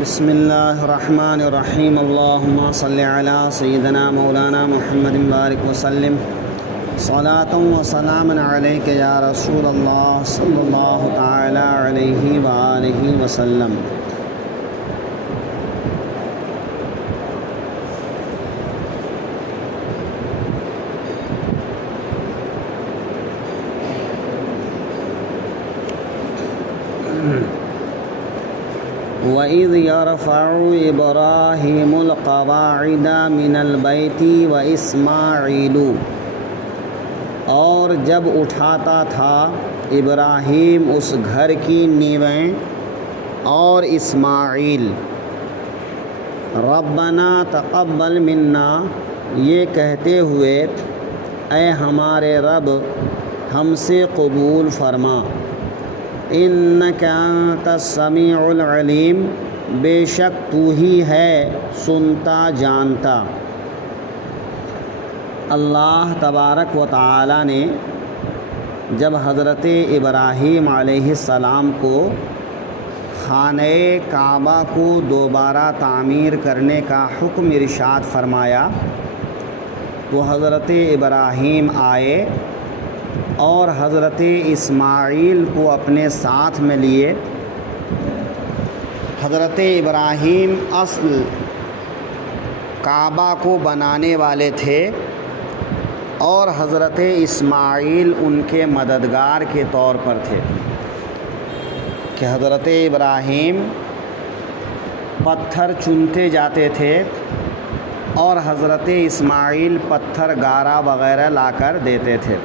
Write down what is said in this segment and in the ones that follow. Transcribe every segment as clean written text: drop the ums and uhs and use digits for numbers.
بسم اللہ الرحمن الرحیم اللہم صلی علی سیدنا مولانا محمد بارک وسلم صلاۃ و سلام علیک یا رسول اللہ صلی اللہ تعالی علیہ وآلہ وسلم۔ وَإِذْ يَرْفَعُ إِبْرَاهِيمُ الْقَوَاعِدَ مِنَ الْبَيْتِ وَإِسْمَاعِيلُ، اور جب اٹھاتا تھا ابراہیم اس گھر کی نیویں اور اسماعیل، ربنا تقبل منا، یہ کہتے ہوئے اے ہمارے رب ہم سے قبول فرما، انک انت السمیع العلیم، بے شک تو ہی ہے سنتا جانتا۔ اللہ تبارک و تعالی نے جب حضرت ابراہیم علیہ السلام کو خانہ کعبہ کو دوبارہ تعمیر کرنے کا حکم ارشاد فرمایا تو حضرت ابراہیم آئے اور حضرت اسماعیل کو اپنے ساتھ میں لیے۔ حضرت ابراہیم اصل کعبہ کو بنانے والے تھے اور حضرت اسماعیل ان کے مددگار کے طور پر تھے کہ حضرت ابراہیم پتھر چنتے جاتے تھے اور حضرت اسماعیل پتھر گارا وغیرہ لا کر دیتے تھے۔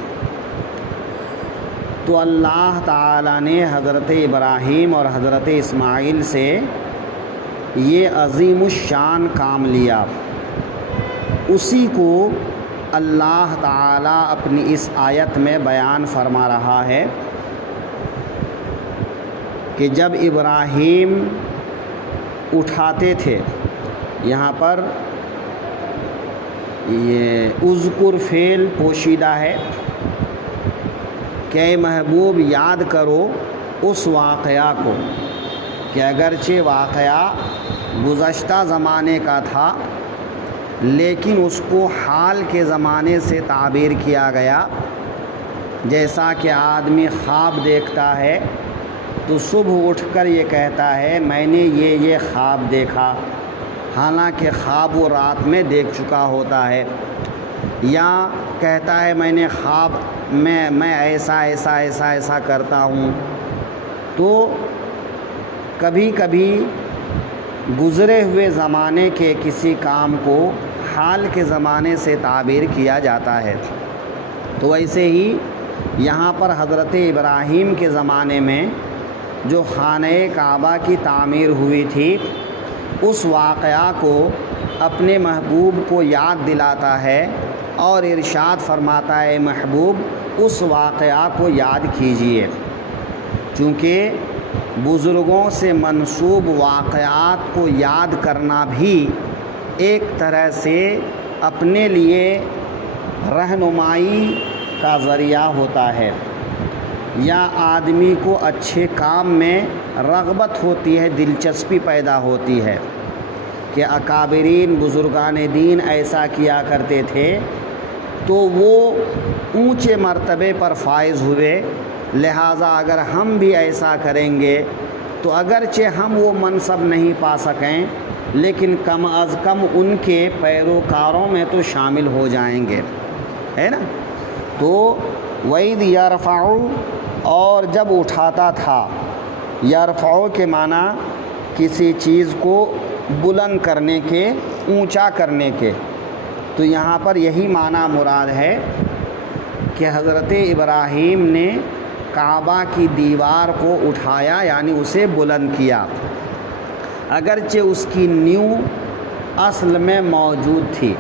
تو اللہ تعالیٰ نے حضرت ابراہیم اور حضرت اسماعیل سے یہ عظیم الشان کام لیا، اسی کو اللہ تعالیٰ اپنی اس آیت میں بیان فرما رہا ہے کہ جب ابراہیم اٹھاتے تھے، یہاں پر یہ اذکر فعل پوشیدہ ہے کہ اے محبوب یاد کرو اس واقعہ کو کہ اگرچہ واقعہ گزشتہ زمانے کا تھا لیکن اس کو حال کے زمانے سے تعبیر کیا گیا، جیسا کہ آدمی خواب دیکھتا ہے تو صبح اٹھ کر یہ کہتا ہے میں نے یہ خواب دیکھا، حالانکہ خواب وہ رات میں دیکھ چکا ہوتا ہے، یا کہتا ہے میں نے خواب میں ایسا کرتا ہوں۔ تو کبھی کبھی گزرے ہوئے زمانے کے کسی کام کو حال کے زمانے سے تعبیر کیا جاتا ہے۔ تو ویسے ہی یہاں پر حضرت ابراہیم کے زمانے میں جو خانہ کعبہ کی تعمیر ہوئی تھی اس واقعہ کو اپنے محبوب کو یاد دلاتا ہے اور ارشاد فرماتا ہے محبوب اس واقعہ کو یاد کیجئے، چونکہ بزرگوں سے منسوب واقعات کو یاد کرنا بھی ایک طرح سے اپنے لیے رہنمائی کا ذریعہ ہوتا ہے، یا آدمی کو اچھے کام میں رغبت ہوتی ہے، دلچسپی پیدا ہوتی ہے کہ اکابرین بزرگان دین ایسا کیا کرتے تھے تو وہ اونچے مرتبے پر فائز ہوئے، لہٰذا اگر ہم بھی ایسا کریں گے تو اگرچہ ہم وہ منصب نہیں پا سکیں لیکن کم از کم ان کے پیروکاروں میں تو شامل ہو جائیں گے، ہے نا۔ تو وَإِذْ يَرْفَعُ، اور جب اٹھاتا تھا، یرفعو کے معنی کسی چیز کو بلند کرنے کے، اونچا کرنے کے، تو یہاں پر یہی معنی مراد ہے کہ حضرت ابراہیم نے کعبہ کی دیوار کو اٹھایا، یعنی اسے بلند کیا، اگرچہ اس کی نیو اصل میں موجود تھی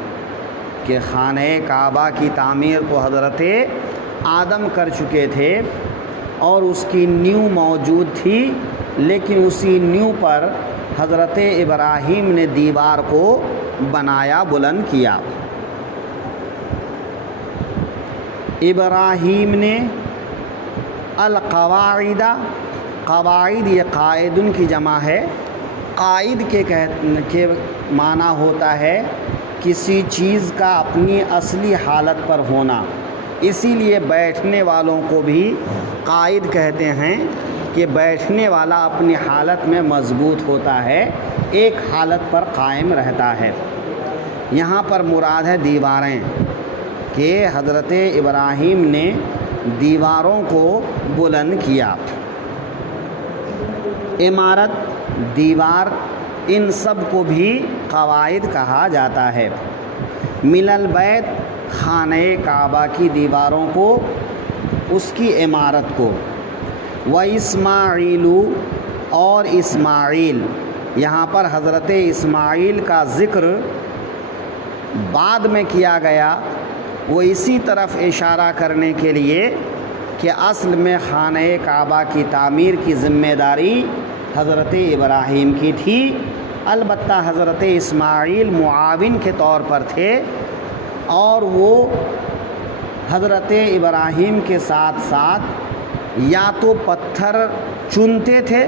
کہ خانہ کعبہ کی تعمیر تو حضرت آدم کر چکے تھے اور اس کی نیو موجود تھی، لیکن اسی نیو پر حضرت ابراہیم نے دیوار کو بنایا، بلند کیا۔ ابراہیم نے القواعد، قواعد یہ قائدن کی جمع ہے، قائد کے معنی ہوتا ہے کسی چیز کا اپنی اصلی حالت پر ہونا، اسی لیے بیٹھنے والوں کو بھی قائد کہتے ہیں کہ بیٹھنے والا اپنی حالت میں مضبوط ہوتا ہے، ایک حالت پر قائم رہتا ہے۔ یہاں پر مراد ہے دیواریں، کہ حضرت ابراہیم نے دیواروں کو بلند کیا۔ عمارت، دیوار، ان سب کو بھی قواعد کہا جاتا ہے۔ من البیت، خانہ کعبہ کی دیواروں کو، اس کی عمارت کو۔ و اسماعیل، اور اسماعیل، یہاں پر حضرت اسماعیل کا ذکر بعد میں کیا گیا، وہ اسی طرف اشارہ کرنے کے لیے کہ اصل میں خانہ کعبہ کی تعمیر کی ذمہ داری حضرت ابراہیم کی تھی، البتہ حضرت اسماعیل معاون کے طور پر تھے، اور وہ حضرت ابراہیم کے ساتھ ساتھ یا تو پتھر چنتے تھے،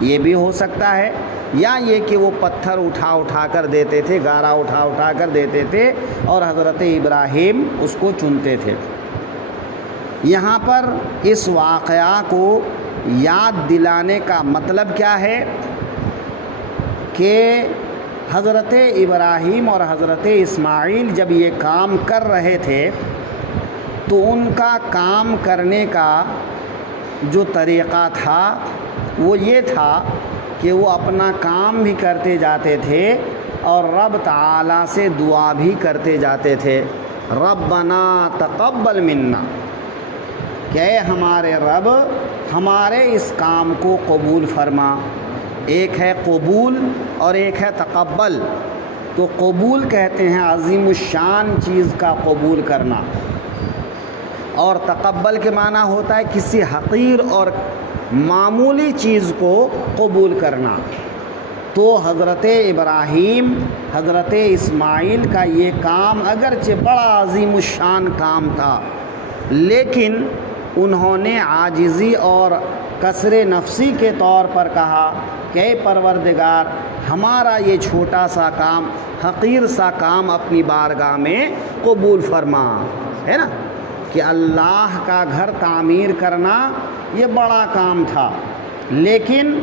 یہ بھی ہو سکتا ہے، یا یہ کہ وہ پتھر اٹھا کر دیتے تھے، گارا اٹھا کر دیتے تھے اور حضرت ابراہیم اس کو چنتے تھے۔ یہاں پر اس واقعہ کو یاد دلانے کا مطلب کیا ہے کہ حضرت ابراہیم اور حضرت اسماعیل جب یہ کام کر رہے تھے تو ان کا کام کرنے کا جو طریقہ تھا وہ یہ تھا کہ وہ اپنا کام بھی کرتے جاتے تھے اور رب تعالیٰ سے دعا بھی کرتے جاتے تھے، ربنا تقبل منا، کہ اے ہمارے رب ہمارے اس کام کو قبول فرما۔ ایک ہے قبول اور ایک ہے تقبل۔ تو قبول کہتے ہیں عظیم الشان چیز کا قبول کرنا، اور تقبل کے معنی ہوتا ہے کسی حقیر اور معمولی چیز کو قبول کرنا۔ تو حضرت ابراہیم، حضرت اسماعیل کا یہ کام اگرچہ بڑا عظیم الشان کام تھا، لیکن انہوں نے عاجزی اور کسر نفسی کے طور پر کہا کہ اے پروردگار ہمارا یہ چھوٹا سا کام، حقیر سا کام اپنی بارگاہ میں قبول فرما، ہے نا، کہ اللہ کا گھر تعمیر کرنا یہ بڑا کام تھا، لیکن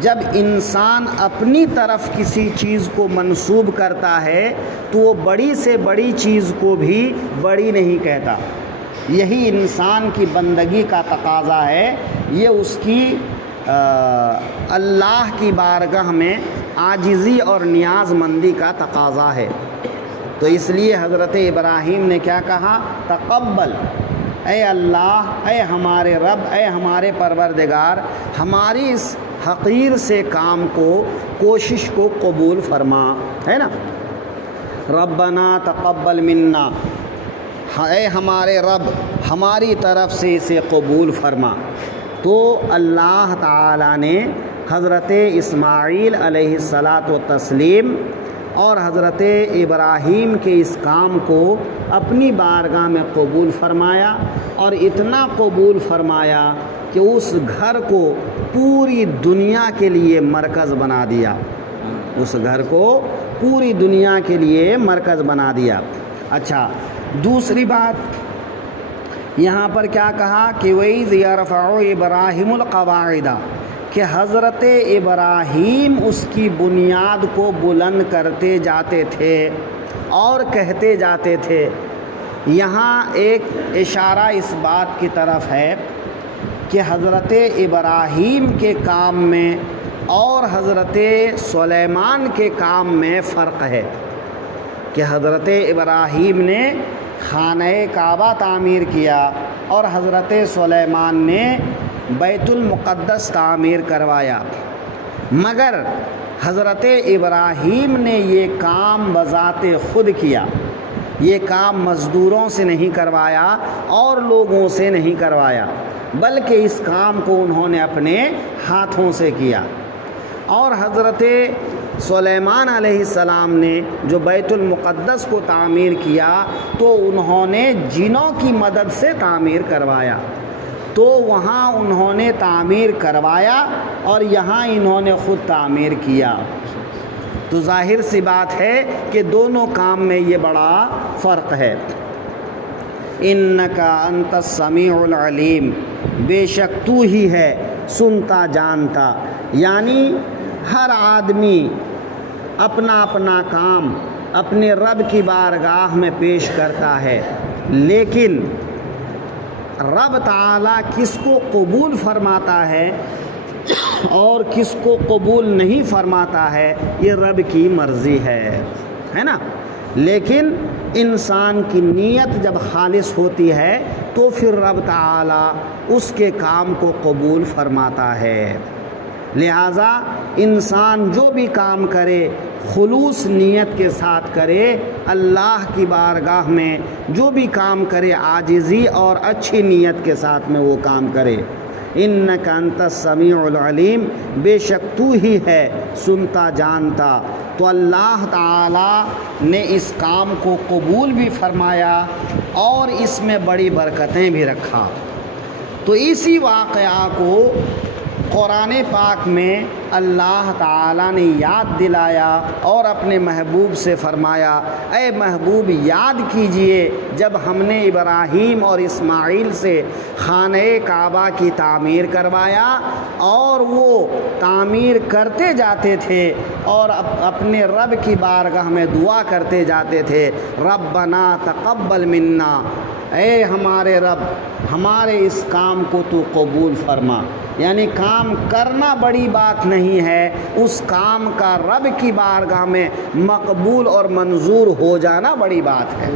جب انسان اپنی طرف کسی چیز کو منسوب کرتا ہے تو وہ بڑی سے بڑی چیز کو بھی بڑی نہیں کہتا۔ یہی انسان کی بندگی کا تقاضا ہے، یہ اس کی اللہ کی بارگاہ میں عاجزی اور نیاز مندی کا تقاضا ہے۔ تو اس لیے حضرت ابراہیم نے کیا کہا؟ تقبل، اے اللہ، اے ہمارے رب، اے ہمارے پروردگار، ہماری اس حقیر سے کام کو، کوشش کو قبول فرما، ہے نا، ربنا تقبل منا، اے ہمارے رب ہماری طرف سے اسے قبول فرما۔ تو اللہ تعالیٰ نے حضرت اسماعیل علیہ الصلاۃ والتسلیم اور حضرت ابراہیم کے اس کام کو اپنی بارگاہ میں قبول فرمایا، اور اتنا قبول فرمایا کہ اس گھر کو پوری دنیا کے لیے مرکز بنا دیا، اس گھر کو پوری دنیا کے لیے مرکز بنا دیا۔ اچھا، دوسری بات یہاں پر کیا کہا کہ وَإِذْ يَرْفَعُ إِبْرَاهِيمُ الْقَوَاعِدَ، کہ حضرت ابراہیم اس کی بنیاد کو بلند کرتے جاتے تھے اور کہتے جاتے تھے۔ یہاں ایک اشارہ اس بات کی طرف ہے کہ حضرت ابراہیم کے کام میں اور حضرت سلیمان کے کام میں فرق ہے، کہ حضرت ابراہیم نے خانہ کعبہ تعمیر کیا اور حضرت سلیمان نے بیت المقدس تعمیر کروایا، مگر حضرت ابراہیم نے یہ کام بذات خود کیا، یہ کام مزدوروں سے نہیں کروایا اور لوگوں سے نہیں کروایا، بلکہ اس کام کو انہوں نے اپنے ہاتھوں سے کیا۔ اور حضرت سلیمان علیہ السلام نے جو بیت المقدس کو تعمیر کیا تو انہوں نے جنوں کی مدد سے تعمیر کروایا۔ تو وہاں انہوں نے تعمیر کروایا اور یہاں انہوں نے خود تعمیر کیا، تو ظاہر سی بات ہے کہ دونوں کام میں یہ بڑا فرق ہے۔ انکا انت السمیع العلیم، بے شک تو ہی ہے سنتا جانتا، یعنی ہر آدمی اپنا اپنا کام اپنے رب کی بارگاہ میں پیش کرتا ہے، لیکن رب تعالیٰ کس کو قبول فرماتا ہے اور کس کو قبول نہیں فرماتا ہے یہ رب کی مرضی ہے نا۔ لیکن انسان کی نیت جب خالص ہوتی ہے تو پھر رب تعالیٰ اس کے کام کو قبول فرماتا ہے۔ لہٰذا انسان جو بھی کام کرے خلوص نیت کے ساتھ کرے، اللہ کی بارگاہ میں جو بھی کام کرے عاجزی اور اچھی نیت کے ساتھ میں وہ کام کرے۔ انکا انت السمیع العلیم، بے شک تو ہی ہے سنتا جانتا۔ تو اللہ تعالی نے اس کام کو قبول بھی فرمایا اور اس میں بڑی برکتیں بھی رکھا۔ تو اسی واقعہ کو قرآن پاک میں اللہ تعالیٰ نے یاد دلایا اور اپنے محبوب سے فرمایا، اے محبوب یاد کیجئے جب ہم نے ابراہیم اور اسماعیل سے خانہ کعبہ کی تعمیر کروایا اور وہ تعمیر کرتے جاتے تھے اور اپنے رب کی بارگاہ میں دعا کرتے جاتے تھے، ربنا تقبل منا، اے ہمارے رب ہمارے اس کام کو تو قبول فرما۔ یعنی کام کرنا بڑی بات نہیں ہے، اس کام کا رب کی بارگاہ میں مقبول اور منظور ہو جانا بڑی بات ہے۔